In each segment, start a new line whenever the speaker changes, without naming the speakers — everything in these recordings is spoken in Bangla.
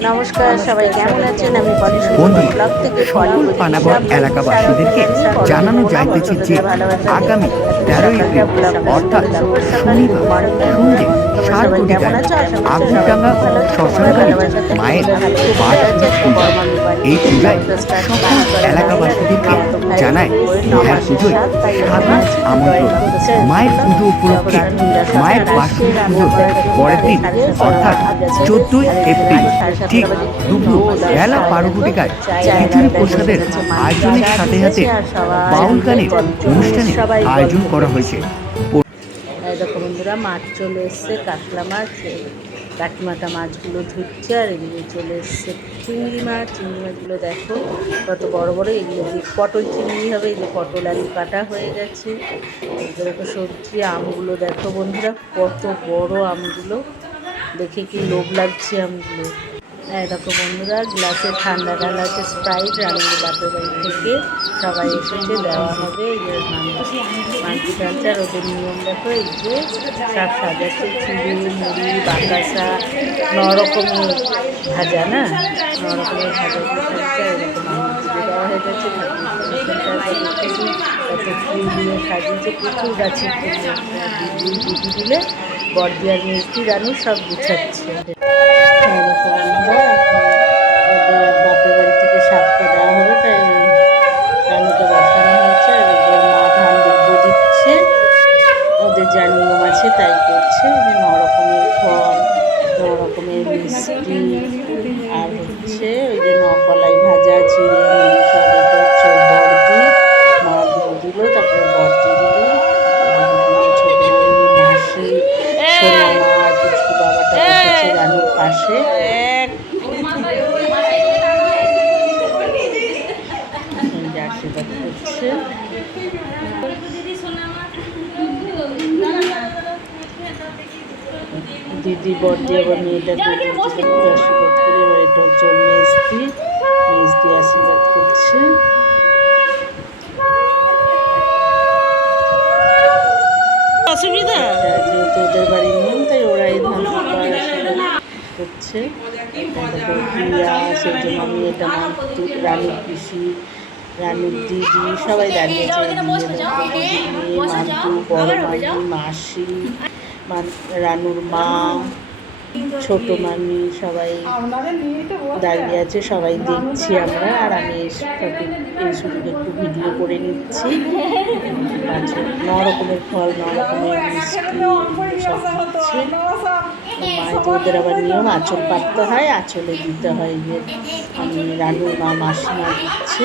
নমস্কার সবাই কেমন আছেন আমি
সকল
সবাই
এলাকাবাসীদেরকে জানানো যাইতেছে যে আগামী তেরোই এপ্রিল অর্থাৎ। শনিবার সন্ধ্যে সাত আগুনডাঙ্গা। শ্মশানকালী মায়ের বার্ষিক পূজা এই পূজায় সকল এলাকাবাসীদেরকে জানায় মায়ের পুজোয় সাধারণ আমন্ত্রণ মায়ের পুজো উপলক্ষে মায়ের বার্ষিক পুজোর পরের দিন অর্থাৎ চোদ্দই এপ্রিল ঠিক দুপুর বেলা বারো ঘটিকায় খিচুড়ি প্রসাদের আয়োজনের সাথে সাথে বাউল গানের অনুষ্ঠানের আয়োজন করা হয়েছে।
দেখো বন্ধুরা মাছ চলে এসছে, কাতলা মাছ, এই কাকিমাটা মাছগুলো ধুচ্ছে আর এগুলো চলে এসছে চিংড়ি মাছ। চিংড়ি মাছগুলো দেখো কত বড় বড় এগুলো পটল চিংড়ি হবে, এই যে পটল আলু কাটা হয়ে গেছে। দেখো সবজি, আমগুলো দেখো বন্ধুরা, কত বড় আমগুলো। দেখে কি লোভ লাগছে আমগুলো। দেখো বন্ধুরা, গ্লাসে ঠান্ডা ঢালা আছে স্প্রাইট রান্নার বাপের বাড়ি থেকে সবাই এসেছে, দেওয়া হবে এই যে মাংস ঢালছে ওদের নিয়ম দেখো, এই যে সব সাজাচ্ছে, চুড়ি, মুড়ি, বাতাসা ন রকমের ভাজা না? ন রকমের ভাজা এরকম দেওয়া হয়ে প্রচুর গাছের ফুল দিলে বর্দি আর মিষ্টি রানু সব গুছাচ্ছে নকলাই ভাজা, চিড়ে মুড়ি সব এটা হচ্ছে বর্দি মা দিয়ে দিল, তারপরে বর্দি দিল। মাসি সোনা মা কিছু বাবাটা বসেছে রানুর পাশে এই যে আশীর্বাদ করছে দিদি বর্দি আবার মেয়েটাকে আশীর্বাদ করে এবার এটা হচ্ছে ওর মেজদি মেজদি আশীর্বাদ করছে।
অসুবিধা?
যেহেতু ওদের নিয়ম তাই ধান আশীর্বাদ করছে। সেই জন্য আমি এটা মান্তু রানুর পিসি রানুর দিদি সবাই বড় মাসি। রানুর মা, ছোট মামি সবাই দাঁড়িয়ে আছে, সবাই দেখছি আমরা। আর আমি এই সঠিক একটু ভিডিও করে নিচ্ছি। পাঁচ ন রকমের ফল ন রকমের মিষ্টি সব দিচ্ছে ওদের আবার নিয়ম, আঁচল পাততে হয়, আঁচলে দিতে হয় যে আমি রানুর মা মাসিমা দিচ্ছে।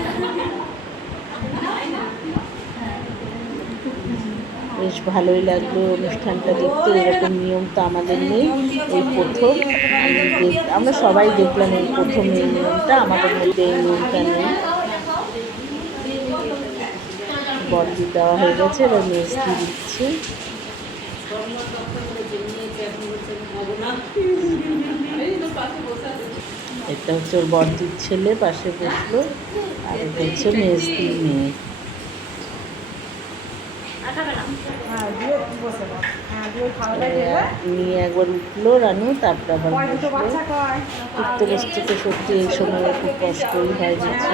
বেশ ভালোই লাগল অনুষ্ঠানটা দেখতে, এরকম নিয়ম তো আমাদের নেই, এই প্রথম। আমরা সবাই দেখলাম এই প্রথম এই নিয়মটা, আমাদের মধ্যে এই নিয়মটা নেই। বর্দি দেওয়া হয়ে গেছে, এবার মেজদি দিচ্ছে। এটা হচ্ছে ওর বর্দির ছেলে, পাশে বসল। আর এটা হচ্ছে মেজদির মেয়ে। নিয়ে একবার উঠল রানু তারপর আবার উঠতে বসতে তো সত্যি এই সময় খুব কষ্টই হয় গেছে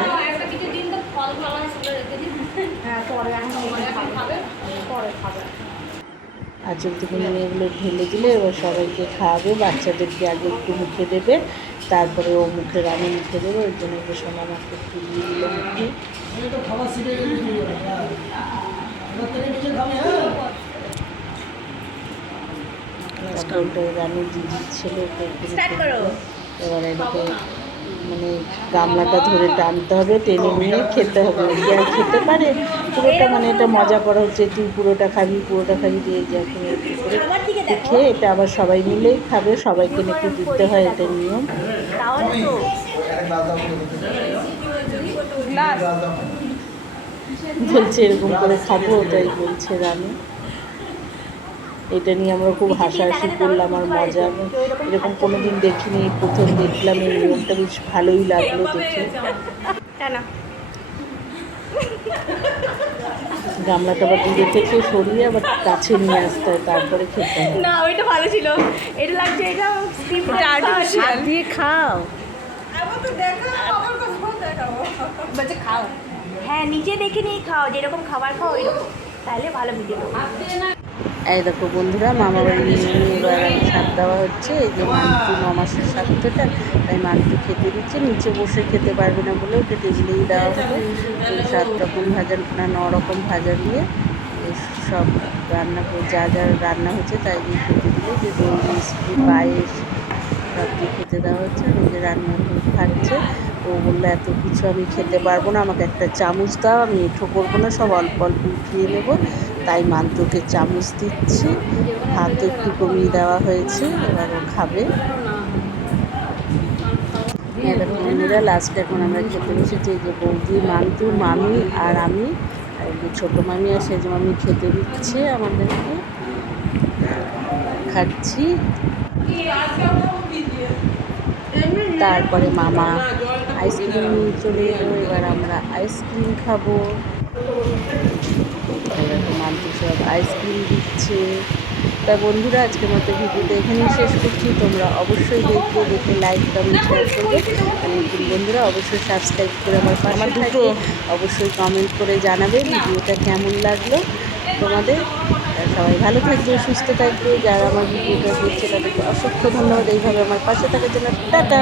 আঁচল থেকে নিয়ে এগুলো ঢেলে দিলে এবার সবাইকে খাওয়াবে বাচ্চাদেরকে আগে একটু মুখে দেবে তারপরে ও মুখে রানী মুখে দেবে ওই জন্য একটু সোনা মাকে একটু দিয়ে দিল মুখে। রানী ওকে একটু এবার এদিকে মানে গামলাটা ধরে টানতে হবে টেনে নিয়ে খেতে হবে। আর খেতে পারে পুরোটা মানে এটা মজা করা হচ্ছে তুই পুরোটা খাবি পুরোটা খাবি দিয়ে যে এখন খেয়ে এটা আবার সবাই মিলেই খাবে সবাইকে নাকি দিতে হয় এটা নিয়ম। বলছে এরকম করে খাব তাই বলছে রানু। এটা নিয়ে আমরা খুব হাসাহাসি করলাম আর মজা। আমি এরকম কোনো দিন দেখিনি প্রথম দেখলাম এই নিয়মটা বেশ ভালোই লাগল দেখে। গামলাটা আবার দূরে থেকে সরিয়ে আবার কাছে নিয়ে আসতে হয় তারপরে খেতে হয়।
না ওইটা ভালো ছিল। এটা লাগছে এটা
দিয়ে খাও।
বলছে খাও। হ্যাঁ নিজে দেখে নিয়ে খাও, যেরকম খাবার খাও, ওইরকম। তাহলে ভালো ভিডিও
এই দেখো বন্ধুরা, মামা বাড়ি শাক দেওয়া হচ্ছে। এই যে মান্টু ন মাসের শাকটা তাই মান্টু খেতে দিচ্ছে। নিচে বসে খেতে পারবে না বলে ওকে টেবিলেই দেওয়া হবে। সাত রকম ভাজা, না, ন রকম ভাজা দিয়ে সব রান্না যা যা রান্না হচ্ছে তাই খেতে দিলে। যে দই মিষ্টি, পায়েস সব খেতে দেওয়া হচ্ছে আর ওই যে করে খাচ্ছে ও বলল, এত কিছু আমি খেতে পারব না, আমাকে একটা চামচ দাও, আমি এঁঠো করব না, সব অল্প অল্প উঠিয়ে নেব। তাই মান্তুকে চামচ দিচ্ছি, হাত একটু কমিয়ে দেওয়া হয়েছে, এবার ও খাবে। বন্ধুরা লাস্টে এখন আমরা খেতে বসেছি যে বৌদি মান্তু মামি আর আমি। ছোটো মামি আর সেজ মামি খেতে দিচ্ছে আমাদেরকে। খাচ্ছি। তারপরে মামা আইসক্রিম চলে এলো এবার আমরা আইসক্রিম খাব। এরকম সব আইসক্রিম দিচ্ছে। তা বন্ধুরা আজকের মতো ভিডিওটা এখানেই শেষ করছি। তোমরা অবশ্যই দেখবে দেখে লাইক কমেন্ট শেয়ার করবে। আর বন্ধুরা অবশ্যই সাবস্ক্রাইব করে আমার পাশে থাকবে। অবশ্যই কমেন্ট করে জানাবে ভিডিওটা কেমন লাগল তোমাদের। সবাই ভালো থাকবে, সুস্থ থাকবে। যারা আমার ভিডিওটা দেখছে তাদেরকে অসংখ্য ধন্যবাদ। এইভাবে আমার পাশে থাকার জন্য টাটা।